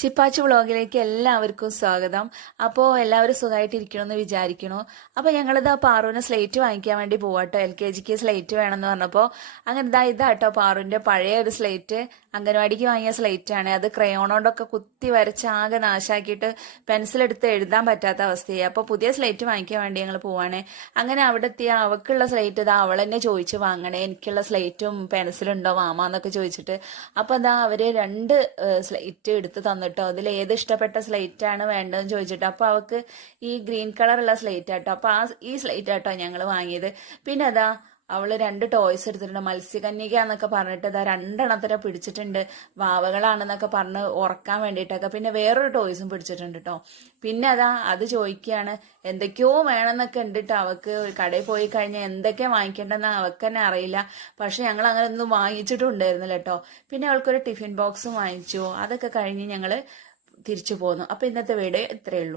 ചിപ്പാച്ചു വ്ളോഗിലേക്ക് എല്ലാവർക്കും സ്വാഗതം. അപ്പോൾ എല്ലാവരും സുഖമായിട്ടിരിക്കണമെന്ന് വിചാരിക്കണു. അപ്പോൾ ഞങ്ങളിതാ പാറുവിന് സ്ലേറ്റ് വാങ്ങിക്കാൻ വേണ്ടി പോവാട്ടോ. എൽ കെ ജിക്ക് സ്ലേറ്റ് വേണമെന്ന് പറഞ്ഞപ്പോൾ അങ്ങനെ ഇതാ ഇതാട്ടോ പാറുവിന്റെ പഴയ ഒരു സ്ലേറ്റ് അംഗൻവാടിക്ക് വാങ്ങിയ സ്ലേറ്റ് ആണ്. അത് ക്രയോണോണ്ടൊക്കെ കുത്തി വരച്ച് ആകെ നാശാക്കിയിട്ട് പെൻസിലെടുത്ത് എഴുതാൻ പറ്റാത്ത അവസ്ഥയായി. അപ്പോൾ പുതിയ സ്ലേറ്റ് വാങ്ങിക്കാൻ വേണ്ടി ഞങ്ങൾ പോവാണേ. അങ്ങനെ അവിടെ എത്തിയ അവൾക്കുള്ള സ്ലേറ്റ് ഇതാ അവൾ തന്നെ ചോദിച്ച് വാങ്ങണേ. എനിക്കുള്ള സ്ലേറ്റും പെൻസിലുണ്ടോ മാമാന്നൊക്കെ ചോദിച്ചിട്ട്. അപ്പോൾ അതാ അവർ രണ്ട് സ്ലേറ്റ് എടുത്ത് തന്നിട്ടോ അതിൽ ഏത് ഇഷ്ടപ്പെട്ട സ്ലേറ്റ് ആണ് വേണ്ടതെന്ന് ചോദിച്ചിട്ട്. അപ്പോൾ അവൾക്ക് ഈ ഗ്രീൻ കളറുള്ള സ്ലേറ്റ് ആട്ടോ. അപ്പോൾ ആ ഈ സ്ലേറ്റ് ആട്ടോ ഞങ്ങൾ വാങ്ങിയത്. പിന്നെ അതാ അവൾ രണ്ട് ടോയ്സ് എടുത്തിട്ടുണ്ട്. മത്സ്യകന്യക എന്നൊക്കെ പറഞ്ഞിട്ട് ഇതാ രണ്ടെണ്ണത്തിനെ പിടിച്ചിട്ടുണ്ട്. വാവകളാണെന്നൊക്കെ പറഞ്ഞ് ഉറക്കാൻ വേണ്ടിയിട്ടൊക്കെ പിന്നെ വേറൊരു ടോയ്സും പിടിച്ചിട്ടുണ്ട് കേട്ടോ പിന്നെ അതാ അത് ചോദിക്കുകയാണ് എന്തൊക്കെയോ വേണമെന്നൊക്കെ ഉണ്ട് ട്ടോ അവക്ക് കടയിൽ പോയി കഴിഞ്ഞാൽ എന്തൊക്കെ വാങ്ങിക്കേണ്ടെന്ന് അവക്ക് തന്നെ അറിയില്ല. പക്ഷെ ഞങ്ങൾ അങ്ങനെ ഒന്നും വാങ്ങിച്ചിട്ടുണ്ടായിരുന്നില്ല കേട്ടോ പിന്നെ അവൾക്കൊരു ടിഫിൻ ബോക്സും വാങ്ങിച്ചു. അതൊക്കെ കഴിഞ്ഞ് ഞങ്ങൾ തിരിച്ചു പോന്നു. അപ്പോൾ ഇന്നത്തെ വീട് ഇത്രയേ ഉള്ളൂ.